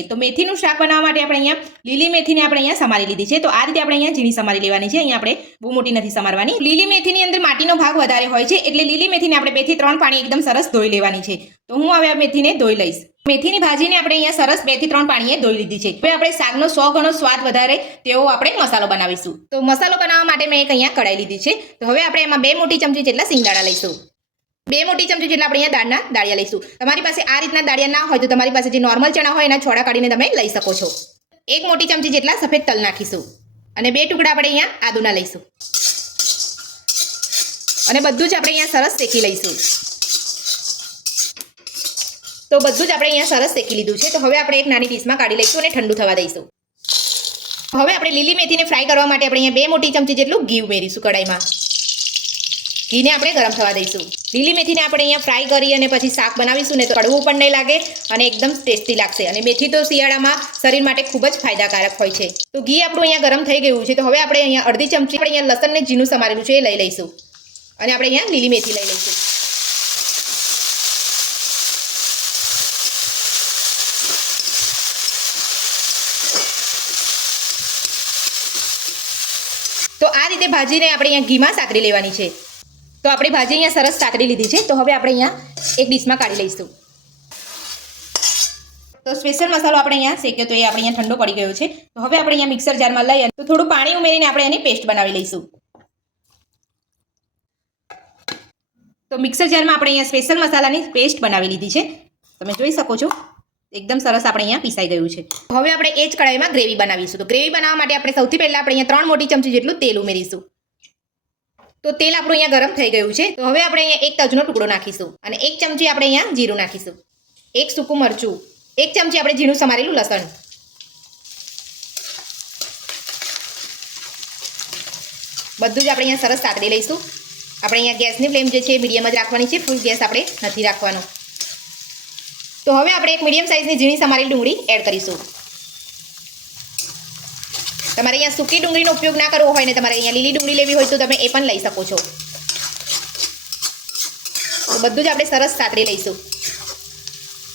તો મેથીનું શાક બનાવવા માટે આપણે અહીંયા લીલી મેથીને આપણે અહીંયા સમારી લીધી છે. તો આ રીતે આપણે અહીંયા ઝીણી સમારી લેવાની છે. અહીંયા આપણે બહુ મોટી નથી સમારવાની. લીલી મેથીની અંદર માટીનો ભાગ વધારે હોય છે એટલે લીલી મેથીને આપણે 2 થી 3 પાણી એકદમ સરસ ધોઈ લેવાની છે. તો હું હવે આ મેથીને ધોઈ લઈશ. મેથીની ભાજીને આપણે અહીંયા સરસ 2 થી 3 પાણીએ ધોઈ લીધી છે. હવે આપણે શાકનો 100 ગણો સ્વાદ વધારે તેવો આપણે મસાલો બનાવીશું. તો મસાલો બનાવવા માટે મેં એક અહીંયા કઢાઈ લીધી છે. તો હવે આપણે એમાં 2 મોટી ચમચી જેટલા સિંગદાણા લઈશું. 2 મોટી ચમચી જેટલા આપણે અહીંયા દાળના દાળિયા લઈશું. તમારી પાસે આ રીતના દાળિયા ના હોય તો તમારી પાસે જે નોર્મલ ચણા હોય એના છોડા કાઢીને તમે લઈ શકો છો. 1 મોટી ચમચી જેટલા સફેદ તલ નાખીશું અને 2 ટુકડા આપણે અહીંયા આદુના લઈશું અને બધું જ આપણે અહીંયા સરસ શેકી લઈશું. તો બધું જ આપણે અહીંયા સરસ શેકી લીધું છે. તો હવે આપણે એક નાની ડીશમાં કાઢી લઈશું અને ઠંડુ થવા દઈશું. હવે આપણે લીલી મેથીને ફ્રાય કરવા માટે આપણે અહીંયા 2 મોટી ચમચી જેટલું ઘી ઉમેરીશું કઢાઈમાં. ઘીને આપણે ગરમ થવા દઈશું. લીલી મેથીને આપણે અહીંયા ફ્રાય કરી અને પછી શાક બનાવીશું ને તો કડવું પણ નહીં લાગે અને એકદમ ટેસ્ટી લાગશે. અને મેથી તો શિયાળામાં શરીર માટે ખૂબ જ ફાયદાકારક હોય છે. તો ઘી આપણું અહીંયા ગરમ થઈ ગયું છે. તો હવે આપણે અહીંયા અડધી ચમચી આપણે અહીંયા લસણને ઝીણું સમારેલું છે એ લઈ લઈશું અને આપણે અહીંયા લીલી મેથી લઈ લઈશું. તો આ રીતે ભાજીને આપણે અહીંયા ઘીમાં સાતરી લેવાની છે. તો આપણી ભાજી અહીંયા સરસ સાતરી લીધી છે. તો હવે આપણે અહીંયા એક ડીશમાં કાઢી લઈશું. તો સ્પેશિયલ મસાલો આપણે અહીંયા શેક્યો તો એ આપણે અહીંયા ઠંડો પડી ગયો છે. તો હવે આપણે અહીંયા મિક્સર જારમાં લઈ અને થોડું પાણી ઉમેરીને આપણે એની પેસ્ટ બનાવી લઈશું. તો મિક્સર જારમાં આપણે અહીંયા સ્પેશિયલ મસાલાની પેસ્ટ બનાવી લીધી છે. તમે જોઈ શકો છો એકદમ સરસ આપણે અહીંયા પીસાઈ ગયું છે. હવે આપણે એ જ કઢાઈમાં ગ્રેવી બનાવીશું. તો ગ્રેવી બનાવવા માટે આપણે સૌથી પહેલા આપણે અહીંયા 3 મોટી ચમચી જેટલું તેલ ઉમેરીશું. તો તેલ આપણું અહીંયા ગરમ થઈ ગયું છે. તો હવે આપણે અહીંયા એક તજનો ટુકડો નાખીશું અને 1 ચમચી આપણે અહીંયા જીરું નાખીશું. 1 સૂકું મરચું, 1 ચમચી આપણે ઝીણું સમારેલું લસણ, બધું જ આપણે અહીંયા સરસ સાતરી લઈશું. આપણે અહીંયા ગેસની ફ્લેમ જે છે મીડિયમ જ રાખવાની છે, ફૂલ ગેસ આપણે નથી રાખવાનો. તો હવે આપણે એક મીડિયમ સાઇઝની ઝીણી સમારેલી ડુંગળી એડ કરીશું. તમારે અહીંયા સૂકી ડુંગળીનો ઉપયોગ ના કરવો હોય ને તમારે અહીંયા લીલી ડુંગળી લેવી હોય તો તમે એ પણ લઈ શકો છો. તો બધું જ આપણે સરસ સાતરી લઈશું.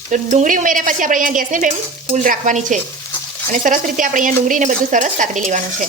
તો ડુંગળી ઉમેર્યા પછી આપણે અહીંયા ગેસની ફ્લેમ ફૂલ રાખવાની છે અને સરસ રીતે આપણે અહીંયા ડુંગળીને બધું સરસ સાતરી લેવાનું છે.